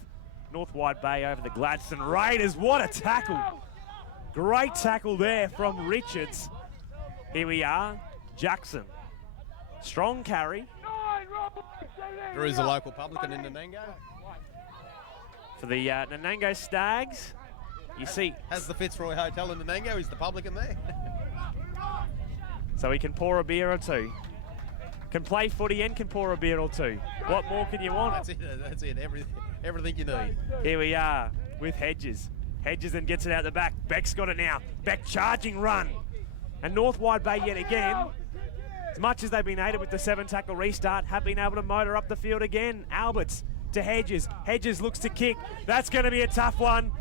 North Wide Bay over the Gladstone Raiders. What a tackle. Great tackle there from Richards. Here we are, Jackson. Strong carry. Drew's a local publican in Nanango. For the Nanango Stags, you see. Has the Fitzroy Hotel in Nanango. He's the publican there. So he can pour a beer or two. Can play footy and can pour a beer or two. What more can you want? That's it. That's it. Everything you need. Here we are with Hedges. Hedges then gets it out the back. Beck's got it now. Beck charging run. And North Wide Bay yet again, as much as they've been aided with the 7 tackle restart, have been able to motor up the field again. Alberts to Hedges. Hedges looks to kick. That's going to be a tough one.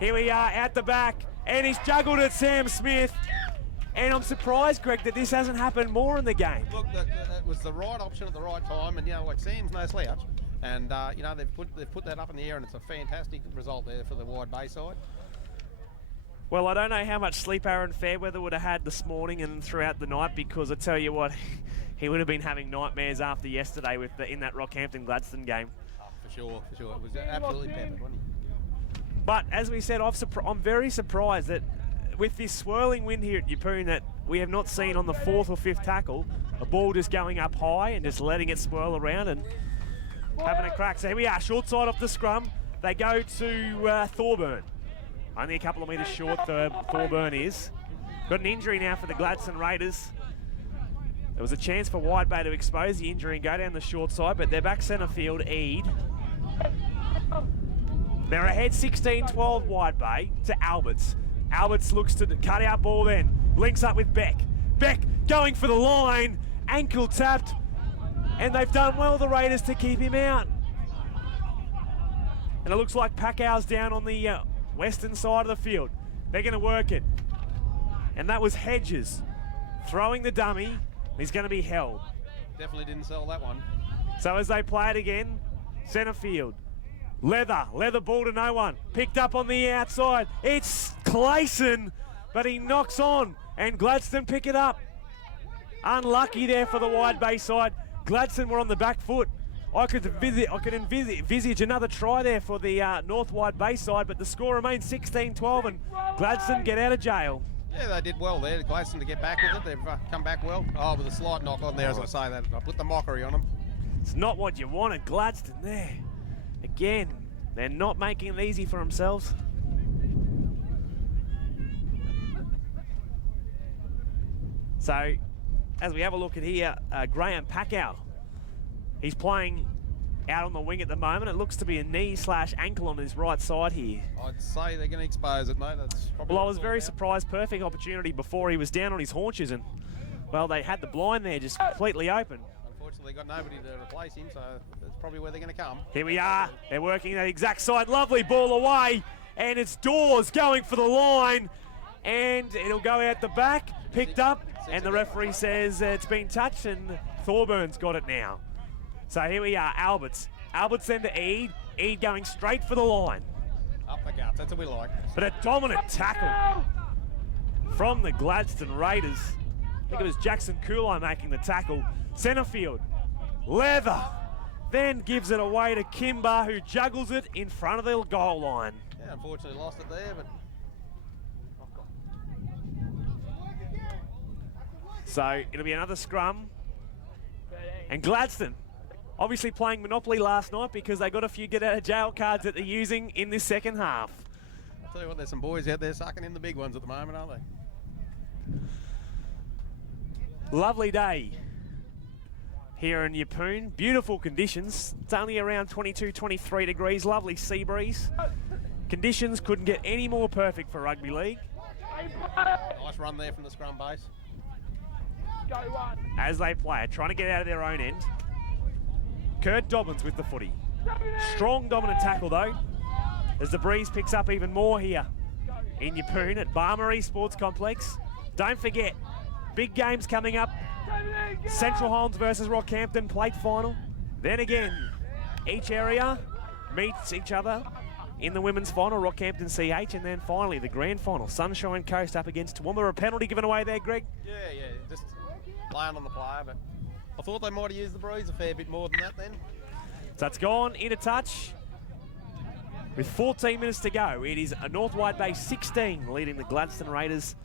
Here we are out the back, and he's juggled at Sam Smith. And I'm surprised, Greg, that this hasn't happened more in the game. Look, that was the right option at the right time, and you know, like Sam's no slouch, and you know they've put that up in the air, and it's a fantastic result there for the Wide Bay side. Well, I don't know how much sleep Aaron Fairweather would have had this morning and throughout the night, because I tell you what, he would have been having nightmares after yesterday in that Rockhampton Gladstone game. Oh, for sure. It was absolutely peppered, wasn't he? But as we said, I'm very surprised that with this swirling wind here at Yeppoon that we have not seen on the 4th or 5th tackle, a ball just going up high and just letting it swirl around and having a crack. So here we are, short side off the scrum. They go to Thorburn. Only a couple of metres short, Thorburn is. Got an injury now for the Gladstone Raiders. There was a chance for Wide Bay to expose the injury and go down the short side, but they're back centre field, Eade. They're ahead 16-12 Wide Bay to Alberts. Alberts looks to the cut-out ball then. Links up with Beck. Beck going for the line. Ankle tapped. And they've done well, the Raiders, to keep him out. And it looks like Packow's down on the western side of the field. They're going to work it. And that was Hedges throwing the dummy. He's going to be held. Definitely didn't sell that one. So as they play it again, centre field. Leather ball to no one. Picked up on the outside. It's Klaasen, but he knocks on, and Gladstone pick it up. Unlucky there for the Wide Bay side. Gladstone were on the back foot. I could envisage another try there for the North Wide Bay side, but the score remains 16-12, and Gladstone get out of jail. Yeah, they did well there. Gladstone to get back with it. They've come back well. Oh, with a slight knock on there, as I say that. I put the mockery on them. It's not what you wanted, Gladstone there. Again, they're not making it easy for themselves. So, as we have a look at here, Graham Packow. He's playing out on the wing at the moment. It looks to be a knee/ankle on his right side here. I'd say they're going to expose it, mate. That's probably Well, I was very surprised. Perfect opportunity before he was down on his haunches, and, well, they had the blind there just completely open. Unfortunately, got nobody to replace him, so that's probably where they're going to come. Here we are. They're working that exact side. Lovely ball away, and it's Dawes going for the line, and it'll go out the back, picked up, and the referee says it's been touched, and Thorburn's got it now. So here we are, Alberts. Alberts then to Eade. Eade going straight for the line. Up the guts, that's what we like. But a dominant tackle from the Gladstone Raiders. I think it was Jackson Kuhnel making the tackle. Centre field, Leather. Then gives it away to Kimber, who juggles it in front of the goal line. Yeah, unfortunately lost it there, but... So it'll be another scrum. And Gladstone, obviously playing Monopoly last night because they got a few get out of jail cards that they're using in this second half. I'll tell you what, there's some boys out there sucking in the big ones at the moment, aren't they? Lovely day here in Yeppoon. Beautiful conditions. It's only around 22, 23 degrees. Lovely sea breeze. Conditions couldn't get any more perfect for rugby league. Nice run there from the scrum base. As they play it, trying to get out of their own end. Kurt Dobbins with the footy. Strong dominant tackle though, as the breeze picks up even more here in Yeppoon at Barmaryee Sports Complex. Don't forget, big games coming up. Central Holmes versus Rockhampton plate final. Then again, each area meets each other in the women's final, Rockhampton CH, and then finally the grand final, Sunshine Coast up against Toowoomba. A penalty given away there, Greg? Yeah, just laying on the player, but I thought they might have used the breeze a fair bit more than that then. So it's gone into touch with 14 minutes to go. It is a North Wide Bay 16 leading the Gladstone Raiders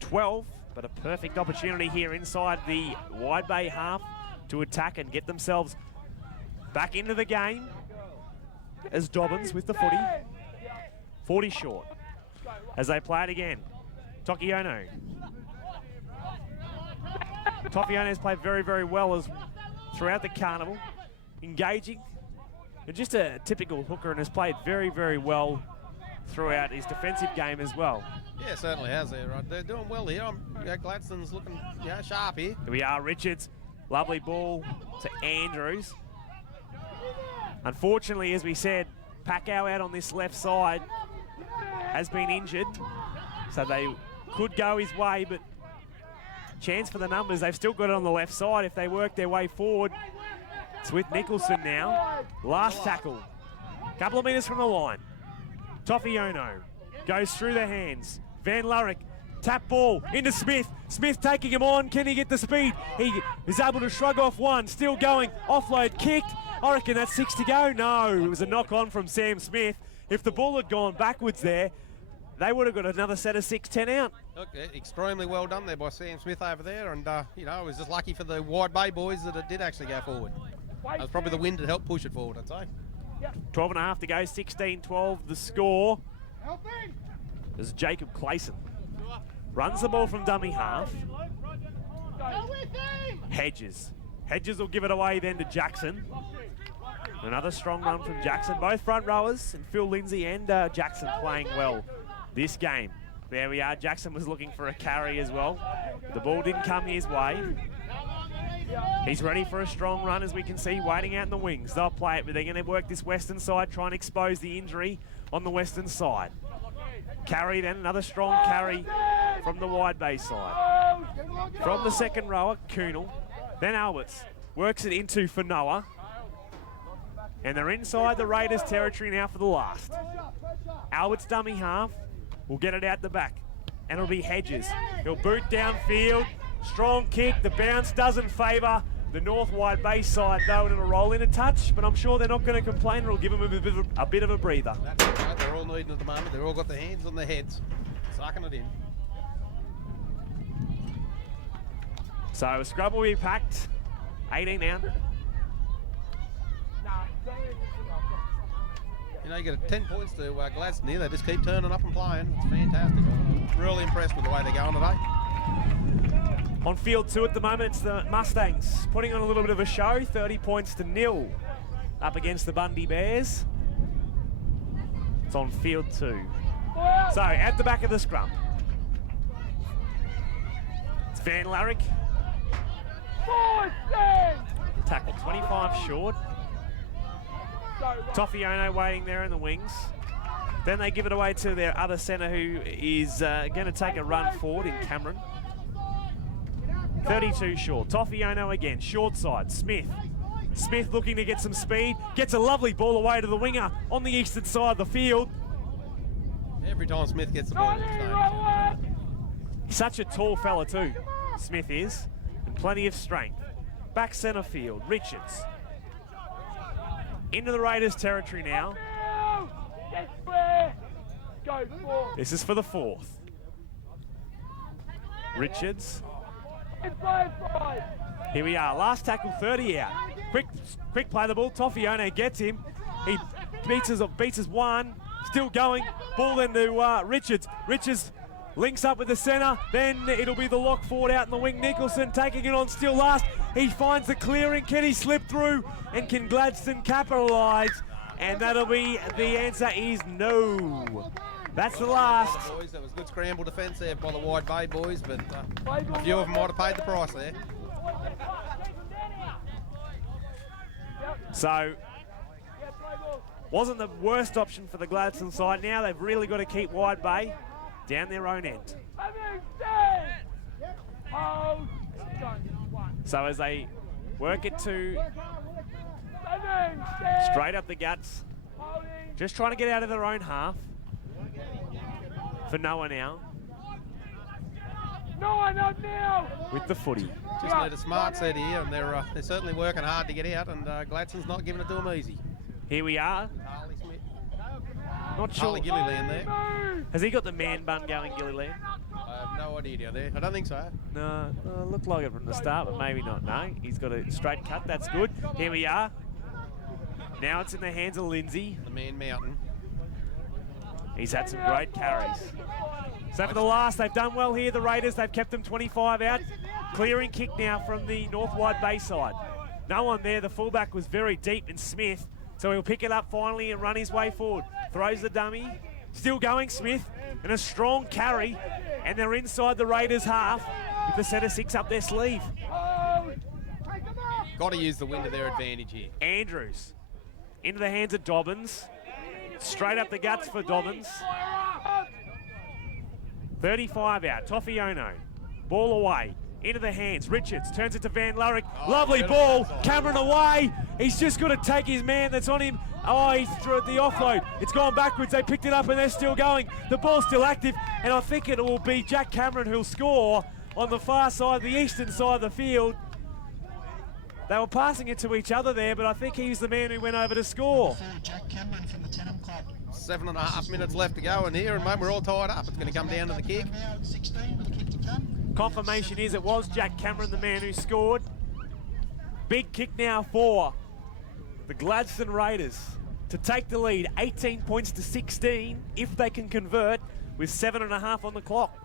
12, but a perfect opportunity here inside the Wide Bay half to attack and get themselves back into the game as Dobbins with the footy. 40 short as they play it again. Tokiono. Toffione has played very, very well as throughout the carnival, engaging, and just a typical hooker, and has played very, very well throughout his defensive game as well. Yeah, certainly has there. Right? They're doing well here. Gladstone's looking sharp here. Here we are, Richards. Lovely ball to Andrews. Unfortunately, as we said, Packow out on this left side has been injured, so they could go his way, but chance for the numbers. They've still got it on the left side if they work their way forward. It's with Nicholson now. Last tackle. Couple of metres from the line. Tofiono goes through the hands. Van Lurick, tap ball into Smith. Smith taking him on. Can he get the speed? He is able to shrug off one. Still going. Offload kicked. I reckon that's 6 to go. No, it was a knock on from Sam Smith. If the ball had gone backwards there, they would have got another set of 6-10 out. Look, extremely well done there by Sam Smith over there, and it was just lucky for the Wide Bay boys that it did actually go forward. It was probably the wind that helped push it forward, I'd say. 12 and a half to go, 16-12 the score. As Jacob Klaasen runs the ball from dummy half. Hedges. Hedges will give it away then to Jackson. Another strong run from Jackson. Both front rowers, and Phil Lindsay and Jackson playing well this game. There we are. Jackson was looking for a carry as well. The ball didn't come his way. He's ready for a strong run, as we can see, waiting out in the wings. They'll play it, but they're going to work this western side, try and expose the injury on the western side. Carry then, another strong carry from the Wide Bay side. From the second rower, Kuhnel. Then Alberts works it into Fonua. And they're inside the Raiders territory now for the last. Alberts dummy half will get it out the back. And it'll be Hedges. He'll boot downfield. Strong kick. The bounce doesn't favour the North Wide Bay side though, and it'll roll in a touch, but I'm sure they're not going to complain. It'll give them a bit of a breather. That's right. They're all needing at the moment. They've all got their hands on their heads, sucking it in. So a scrub will be packed. 1800. You know, you get 10 points to Gladstone here. They just keep turning up and playing. It's fantastic. I'm really impressed with the way they're going today. On field 2 at the moment, it's the Mustangs putting on a little bit of a show. 30 points to 0 up against the Bundy Bears. It's on field 2. So at the back of the scrum, it's Van Lawick. Tackle 25 short. Toffiono waiting there in the wings. Then they give it away to their other centre, who is going to take a run forward in Cameron. 32 short. Toffiono again, short side. Smith. Smith looking to get some speed. Gets a lovely ball away to the winger on the eastern side of the field. Every time Smith gets the ball, He's such a tall fella too, Smith is, and plenty of strength. Back centre field, Richards. Into the Raiders territory now. This is for the 4th. Richards. Here we are, last tackle 30 out. Quick play the ball, Toffiono gets him. He beats his one, still going. Ball then to Richards. Richards links up with the centre, then it'll be the lock forward out in the wing. Nicholson taking it on still last. He finds the clearing. Can he slip through? And can Gladstone capitalise? And that'll be the answer is no. That's the last. Boys, that was good scramble defence there by the Wide Bay boys, but a few of them might have paid the price there. So, wasn't the worst option for the Gladstone side. Now they've really got to keep Wide Bay down their own end. So as they work it to straight up the guts, just trying to get out of their own half. For Noah now. With the footy. Just need a smart set here, and they're certainly working hard to get out, and Gladstone's not giving it to them easy. Here we are. Not sure. Harley Gilliland there. Has he got the man bun going, Gilliland? I have no idea there. I don't think so. No, looked like it from the start, but maybe not. No, he's got a straight cut. That's good. Here we are. Now it's in the hands of Lindsay. The man mountain. He's had some great carries. So for the last, they've done well here, the Raiders. They've kept them 25 out. Clearing kick now from the North Wide Bay side. No one there. The fullback was very deep in Smith. So he'll pick it up finally and run his way forward. Throws the dummy. Still going, Smith. And a strong carry. And they're inside the Raiders' half with the centre 6 up their sleeve. Got to use the wind to their advantage here. Andrews. Into the hands of Dobbins. Straight up the guts for Dobbins. 35 out. Toffiono. Ball away. Into the hands. Richards turns it to Van Lawick. Lovely ball. Cameron away. He's just got to take his man that's on him. Oh, he's through the offload. It's gone backwards. They picked it up and they're still going. The ball's still active. And I think it will be Jack Cameron who'll score on the far side, the eastern side of the field. They were passing it to each other there, but I think he's the man who went over to score. Jack Cameron from the Tenham Club. 7.5 minutes left to go in here, and mate, we're all tied up. It's going to come down to the kick. Confirmation is it was Jack Cameron, the man who scored. Big kick now for the Gladstone Raiders to take the lead, 18 points to 16, if they can convert with 7.5 on the clock.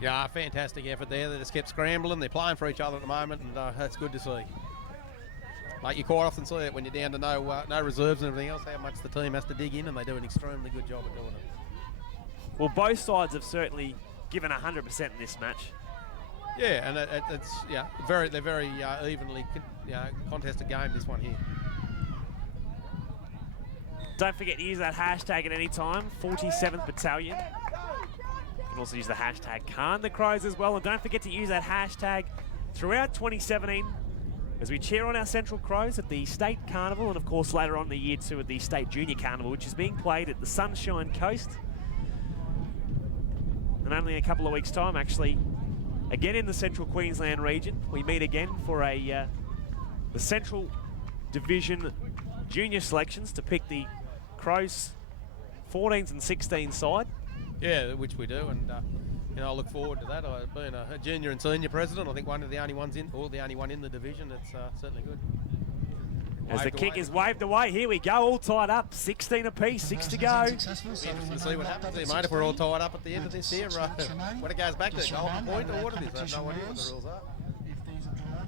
Yeah, fantastic effort there. They just kept scrambling. They're playing for each other at the moment, and that's good to see. Like you quite often see it when you're down to no reserves and everything else, how much the team has to dig in, and they do an extremely good job of doing it. Well, both sides have certainly given 100% in this match. Yeah, and it's they're very evenly contested game, this one here. Don't forget to use that hashtag at any time, 47th Battalion. You can also use the hashtag Khan the Crows as well, and don't forget to use that hashtag throughout 2017 as we cheer on our Central Crows at the State Carnival, and of course later on in the year too at the State Junior Carnival, which is being played at the Sunshine Coast. And only in a couple of weeks' time, actually, again in the Central Queensland region, we meet again for the Central Division Junior selections to pick the Crows 14s and 16 side. Yeah, which we do, and I look forward to that. Being a junior and senior president, I think one of the only ones in, or the only one in the division. It's certainly good. As the kick is waved away, here we go, all tied up, 16 apiece, 6 to go. Interesting to see what happens here, mate, if we're all tied up at the end of this here. When it goes back to golden point or what it is, I have no idea what the rules are.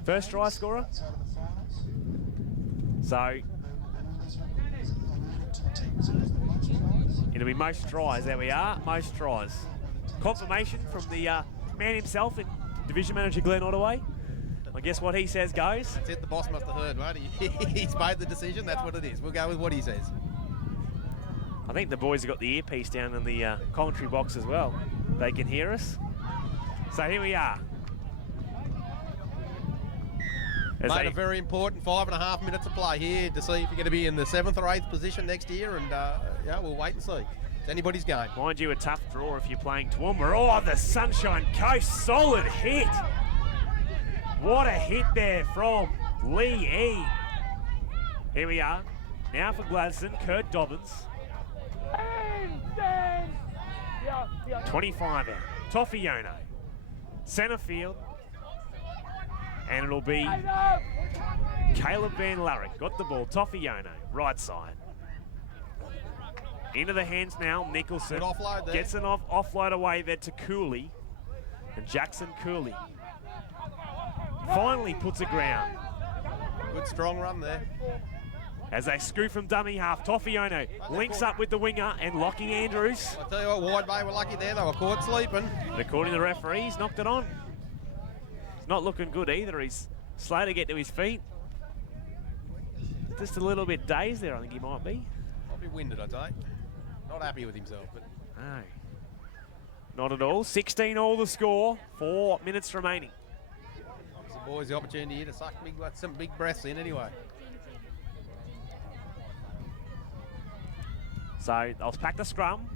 First try scorer. So, it'll be most tries, there we are, most tries. Confirmation from the man himself in Division Manager Glenn Ottaway. I guess what he says goes. That's it, the boss must have heard, mate. He's made the decision, that's what it is. We'll go with what he says. I think the boys have got the earpiece down in the commentary box as well. They can hear us. So here we are. Mate, a very important 5.5 minutes of play here to see if you're going to be in the 7th or 8th position next year, and yeah, we'll wait and see. It's anybody's game. Mind you, a tough draw if you're playing Toowoomba. Oh, the Sunshine Coast, solid hit. What a hit there from Leigh Eade. Here we are. Now for Gladstone, Kurt Dobbins. 25 out. Toffiano. Centre field. And it'll be Caleb Van Lawick. Got the ball. Toffiano, right side. Into the hands now, Nicholson. Good offload there. Gets an offload away there to Cooley. And Jackson Cooley finally puts a ground. Good strong run there. As they scoop from dummy half, Toffiano links up with the winger and Lockie Andrews. I tell you what, Wide Bay were lucky there. They were caught sleeping. According to the referee, he's knocked it on. It's not looking good either. He's slow to get to his feet. Just a little bit dazed there, I think he might be. Might be winded, I'd say. Not happy with himself, but No, not at all. 16 all the score, 4 minutes remaining. gives the boys the opportunity here to suck some big breaths in anyway. So they'll pack the scrum.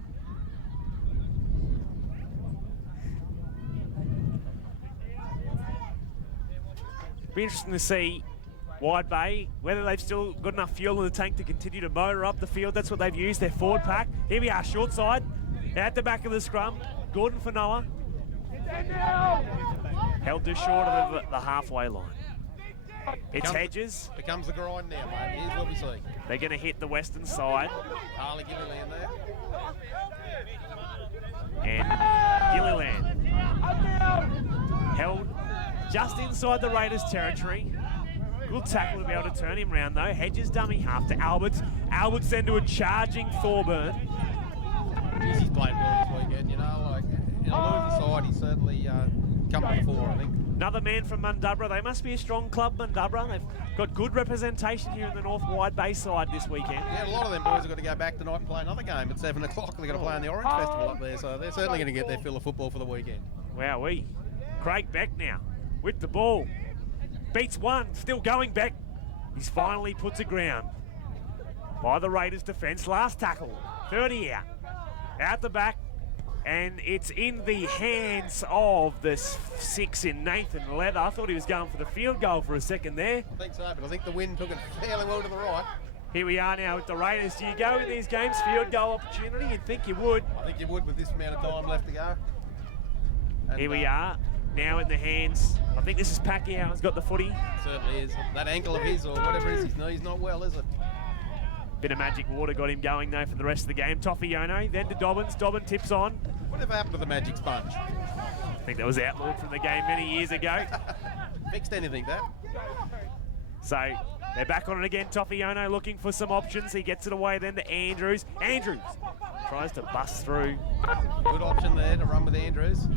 Be interesting to see Wide Bay, whether they've still got enough fuel in the tank to continue to motor up the field. That's what they've used, their forward pack. Here we are, short side, at the back of the scrum. Gordon Fonua. Held just short of the halfway line. It's Hedges. Becomes the grind now, mate. Here's what we see. They're going to hit the western side. Harley Gilliland there. And Gilliland held just inside the Raiders' territory. Good tackle to be able to turn him round though. Hedges dummy half to Alberts. Alberts then to a charging Thorburn. Jeez, he's played well this weekend, you know, like in a losing side, he's certainly come to the fore, I think. Another man from Mundubra. They must be a strong club, Mundubra. They've got good representation here in the North Wide Bay side this weekend. Yeah, a lot of them boys have got to go back tonight and play another game at 7 o'clock. They've got to play in the Orange Festival up there, so they're certainly going to get their fill of football for the weekend. Wowee. Craig Beck now with the ball. Beats one, still going Beck. He's finally put to ground by the Raiders defence. Last tackle, 30 out. Out the back, and it's in the hands of the 6 in Nathan Leather. I thought he was going for the field goal for a second there. I think so, but I think the wind took it fairly well to the right. Here we are now with the Raiders. Do you go in these games, field goal opportunity? You'd think you would. I think you would with this amount of time left to go. And, here we are, now in the hands. I think this is Pacquiao has got the footy. Certainly is. That ankle of his or whatever it is, his knee's not well, is it? Bit of magic water got him going though for the rest of the game. Toffiano, then to Dobbins. Dobbins tips on. Whatever happened to the magic sponge? I think that was outlawed from the game many years ago. Fixed anything, that? So they're back on it again. Toffiano looking for some options. He gets it away then to Andrews. Andrews tries to bust through. Good option there to run with Andrews.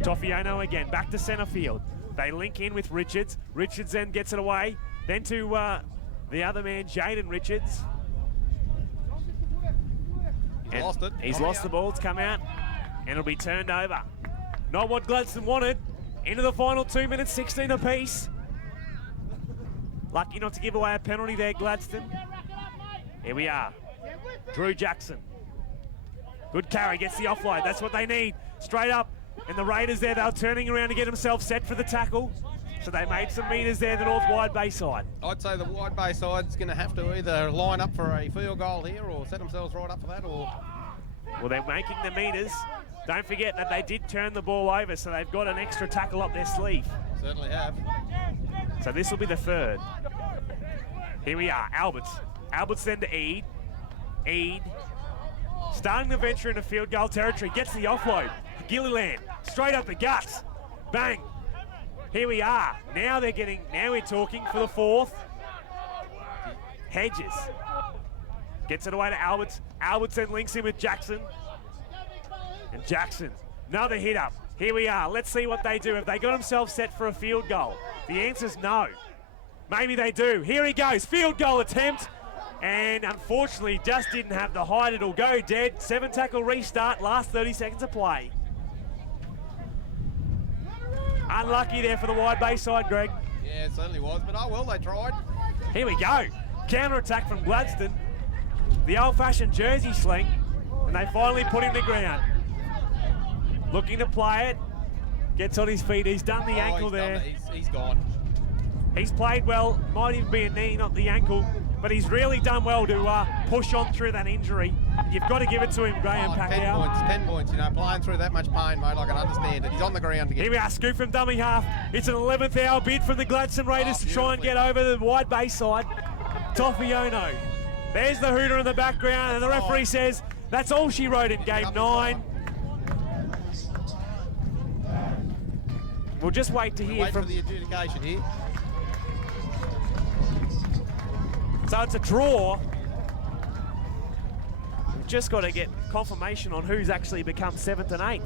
Toffiano again, back to centre field. They link in with Richards. Richards then gets it away. Then to the other man, Jaden Richards. He's lost it. He's lost the ball. It's come out, and it'll be turned over. Not what Gladstone wanted. Into the final 2 minutes, 16 apiece. Lucky not to give away a penalty there, Gladstone. Here we are. Drew Jackson. Good carry, gets the offload. That's what they need. Straight up. And the Raiders there, they're turning around to get themselves set for the tackle. So they made some metres there, the North Wide Bay side. I'd say the Wide Bay side's going to have to either line up for a field goal here or set themselves right up for that, or... Well, they're making the metres. Don't forget that they did turn the ball over, so they've got an extra tackle up their sleeve. Certainly have. So this will be the third. Here we are, Alberts. Alberts then to Eade. Eade starting to venture into field goal territory, gets the offload. Gilliland, straight up the guts. Bang. Here we are. Now we're talking for the fourth. Hedges gets it away to Alberts. Alberts then links in with Jackson. And Jackson, another hit up. Here we are. Let's see what they do. Have they got themselves set for a field goal? The answer's no. Maybe they do. Here he goes. Field goal attempt. And unfortunately, just didn't have the height. It'll go dead. 7 tackle restart. Last 30 seconds of play. Unlucky there for the wide base side, Greg. Yeah, it certainly was. But oh well, they tried. Here we go. Counter attack from Gladstone. The old-fashioned jersey sling. And they finally put him to ground. Looking to play it. Gets on his feet. He's done the ankle there. He's gone. He's played well. Might even be a knee, not the ankle. But he's really done well to push on through that injury. You've got to give it to him, Graham Pacquiao. 10 points, you know, playing through that much pain, mate, I can understand it. He's on the ground again. Here we are, scoop from dummy half. It's an 11th hour bid from the Gladstone Raiders to try and get over the wide base side. Toffiono. There's the hooter in the background, and the referee says that's all she wrote in game 9. We'll just wait to hear from the adjudication here. So it's a draw. We've just got to get confirmation on who's actually become 7th and 8th.